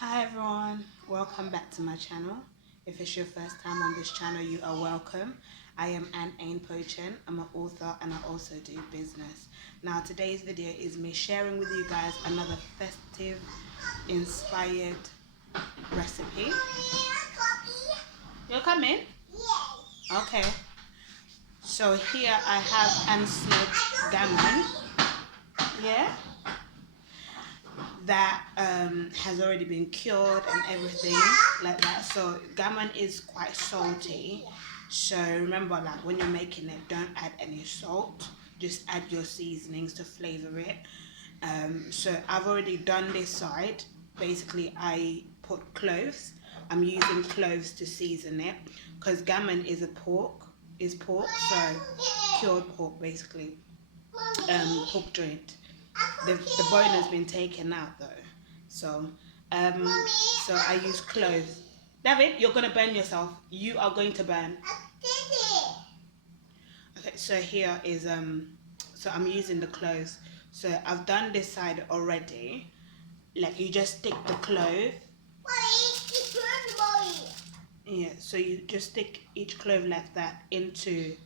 Hi everyone, welcome back to my channel. If it's your first time on this channel, you are welcome. I am A.H.P. I'm an author and I also do business. Now today's video is me sharing with you guys another festive inspired recipe. You're coming? Yeah. Okay. So here I have unsmoked gammon. Yeah. That has already been cured and everything like that. So gammon is quite salty, so remember, like when you're making it, don't add any salt, just add your seasonings to flavor it. So I've already done this side. Basically I put cloves. I'm using cloves to season it because gammon is pork, so cured pork basically, pork joint. The bone has been taken out though, so so I use cloves. David, you're gonna burn yourself. You are going to burn. Okay, so here is so I'm using the cloves. So I've done this side already. Like you just stick the clove. Yeah, so you just stick each clove like that into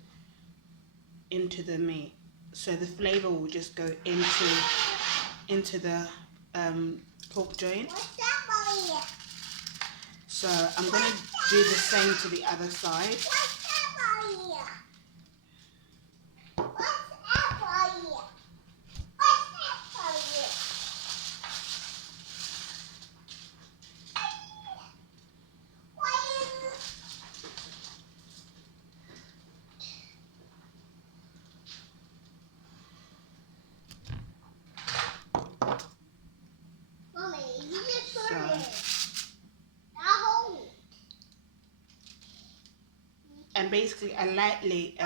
the meat. So the flavor will just go into the pork joint. So I'm going to do the same to the other side. And basically I lightly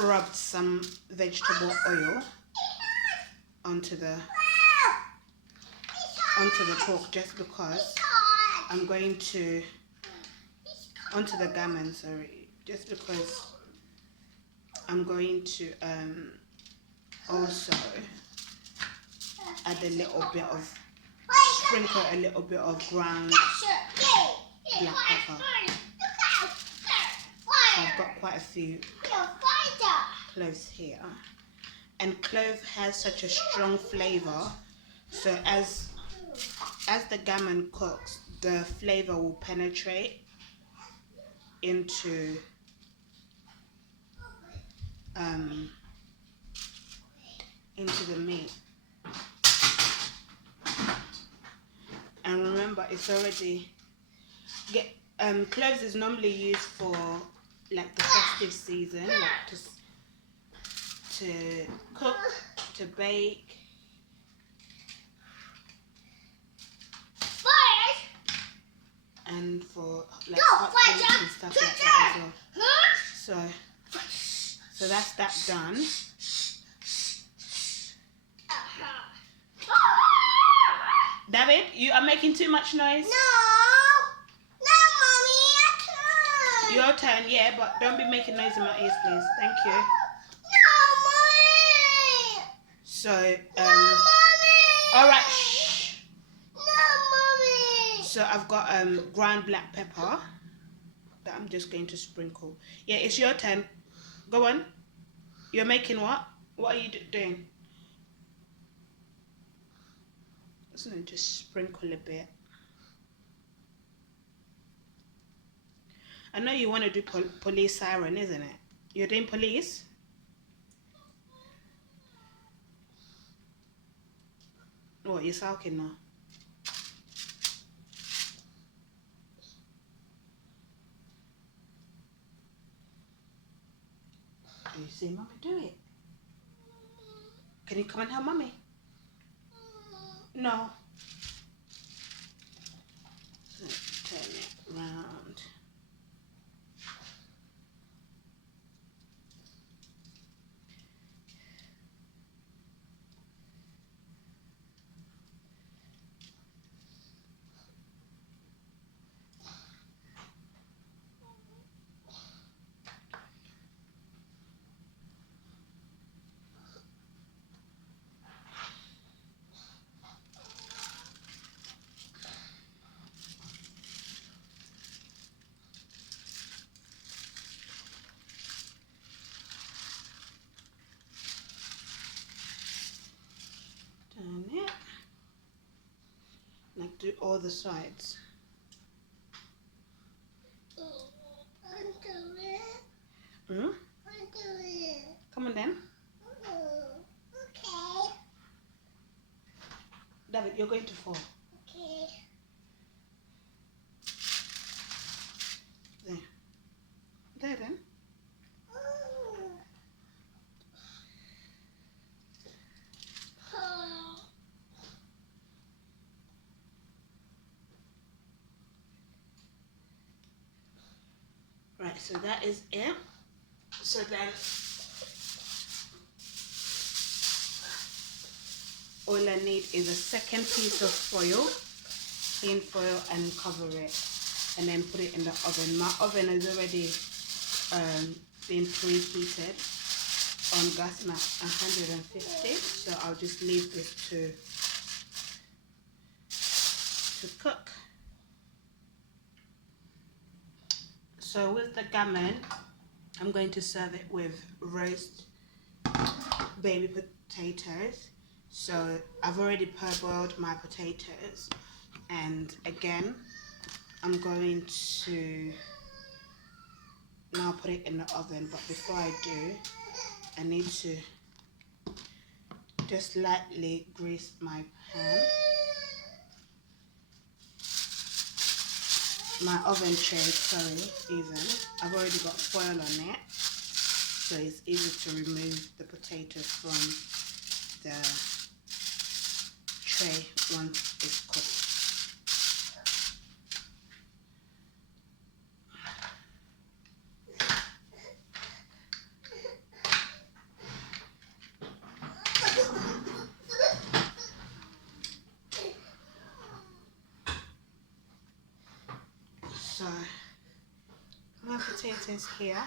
rubbed some vegetable oil onto the pork, just because I'm going to onto the gammon, sorry, just because I'm going to also add a little bit of, sprinkle a little bit of ground black pepper. So I've got quite a few cloves here, and clove has such a strong flavor, so as the gammon cooks, the flavor will penetrate into the meat. And remember, it's already cloves is normally used for like the festive season, like to cook, to bake, and for like hot drinks and stuff like that as well. So that's that done. David, you are making too much noise. No, mommy, your turn. Yeah, but don't be making noise in my ears, please. Thank you. No, mommy. So all right. Shh. No, mommy. So I've got ground black pepper that I'm just going to sprinkle. Yeah, it's your turn. Go on. You're making what? What are you doing? So just sprinkle a bit. I know you want to do police siren, isn't it? You're doing police? What, you're sulking now? Do you see mommy do it? Can you come and help mommy? No. Turn it round. do all the sides. Hmm? Come on then. Okay. David, you're going to fall. Okay. There. There then. Right, so that is it. So then all I need is a second piece of foil, thin foil, and cover it, and then put it in the oven. My oven is already been preheated on gas at 150, so I'll just leave this to cook. So with the gammon, I'm going to serve it with roast baby potatoes. So I've already parboiled my potatoes, and again I'm going to now put it in the oven. But before I do, I need to just lightly grease my pan. My oven tray, I've already got foil on it, so it's easy to remove the potatoes from the tray once it's cooked. So my potatoes here.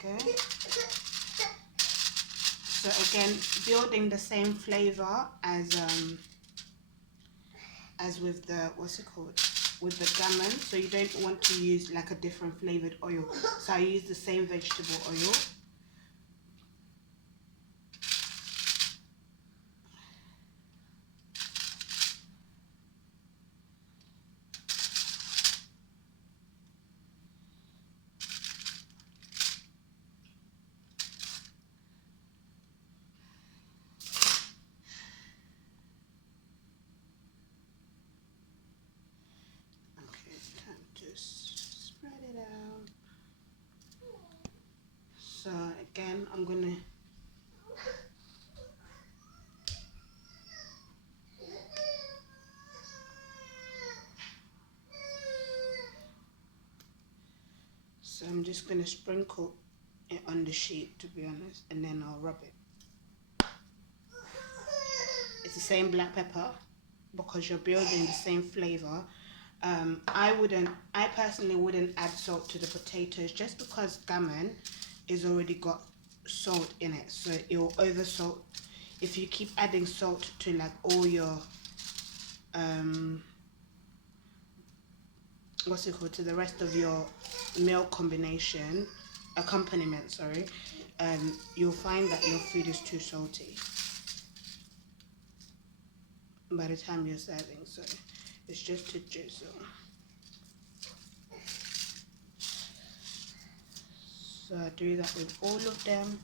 Okay. So again, building the same flavor as with the with the gammon. So you don't want to use like a different flavored oil. So I use the same vegetable oil. Just spread it out. So again, I'm gonna do I'm just gonna sprinkle it on the sheet, to be honest, and then I'll rub it. It's the same black pepper because you're building the same flavor. I personally wouldn't add salt to the potatoes just because gammon is already got salt in it, so it will over salt. If you keep adding salt to like all your to the rest of your meal combination accompaniment, you'll find that your food is too salty by the time you're serving. So it's just to drizzle. So I do that with all of them.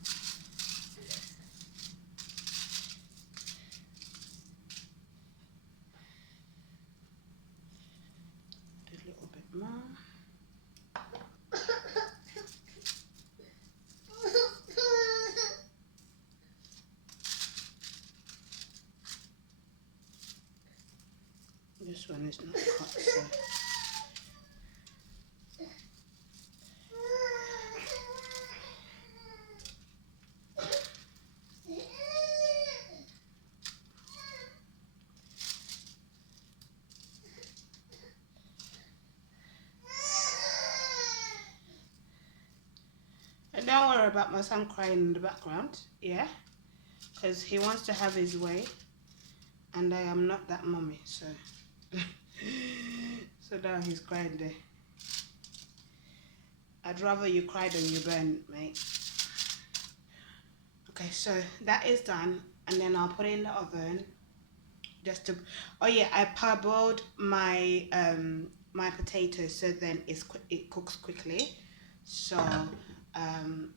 Do a little bit more. This one is not cut, so and don't worry about my son crying in the background, yeah? Because he wants to have his way, and I am not that mommy, so So now he's crying there. I'd rather you cry than you burn, mate. Okay, so that is done, and then I'll put it in the oven just to. Oh yeah, I parboiled my my potatoes so then it cooks quickly. So and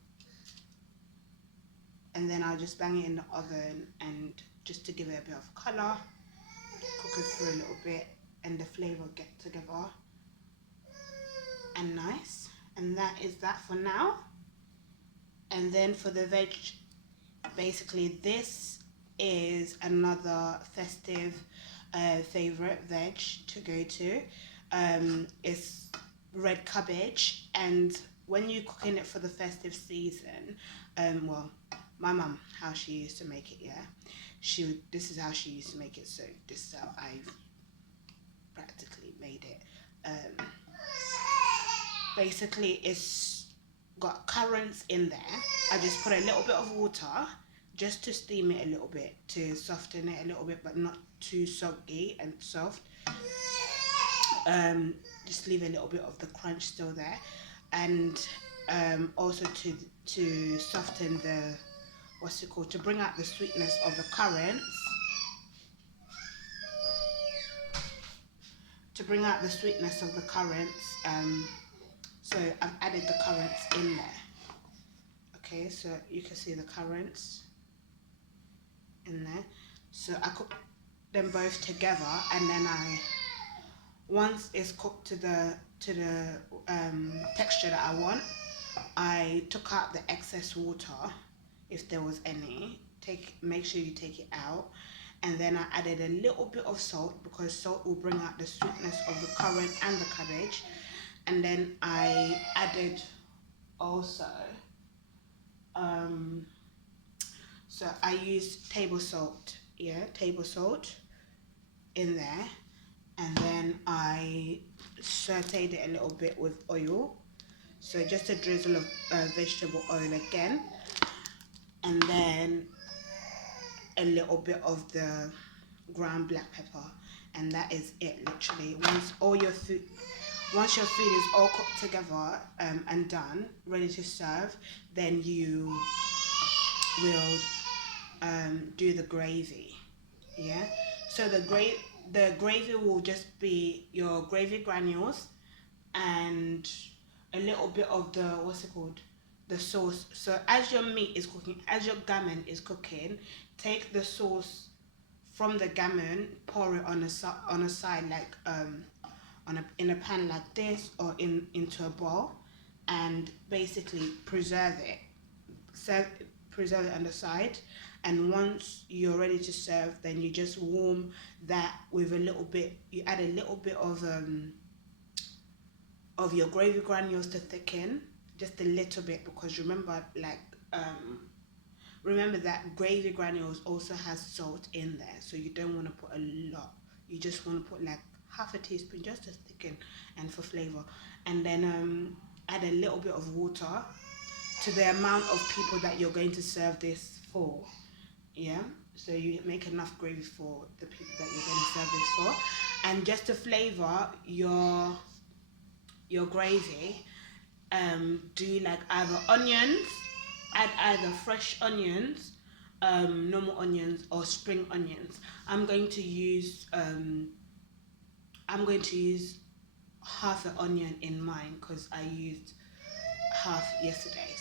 then I'll just bang it in the oven and just to give it a bit of color, cook it for a little bit, and the flavor get together and nice. And that is that for now. And then for the veg, basically this is another festive favorite veg to go to. It's red cabbage, and when you're cooking it for the festive season, well, my mum, how she used to make it, yeah, this is how she used to make it, so this is how I've practically made it. Basically it's got currants in there. I just put a little bit of water just to steam it a little bit, to soften it a little bit, but not too soggy and soft. Just leave a little bit of the crunch still there, and also to soften the, what's it called, to bring out the sweetness of the currants. To bring out the sweetness of the currants, so I've added the currants in there. Okay, so you can see the currants in there. So I cook them both together, and then once it's cooked to the texture that I want, I took out the excess water, if there was any. Make sure you take it out, and then I added a little bit of salt, because salt will bring out the sweetness of the currant and the cabbage. And then I added also so I used table salt, table salt in there, and then I sauteed it a little bit with oil, so just a drizzle of vegetable oil again, and then a little bit of the ground black pepper, and that is it, literally. Once your food is all cooked together and done, ready to serve, then you will do the gravy. Yeah. So the gravy will just be your gravy granules and a little bit of the, what's it called, the sauce. So as your meat is cooking, as your gammon is cooking, take the sauce from the gammon, pour it on a side, like in a pan like this, or into a bowl, and basically preserve it on the side. And once you're ready to serve, then you just warm that with a little bit, you add a little bit of your gravy granules to thicken, just a little bit, because remember that gravy granules also has salt in there, so you don't want to put a lot. You just want to put like half a teaspoon, just to thicken and for flavor. And then add a little bit of water to the amount of people that you're going to serve this for. Yeah, so you make enough gravy for the people that you're going to serve this for. And just to flavor your gravy, do like add either fresh onions, normal onions, or spring onions. I'm going to use half an onion in mine, because I used half yesterday,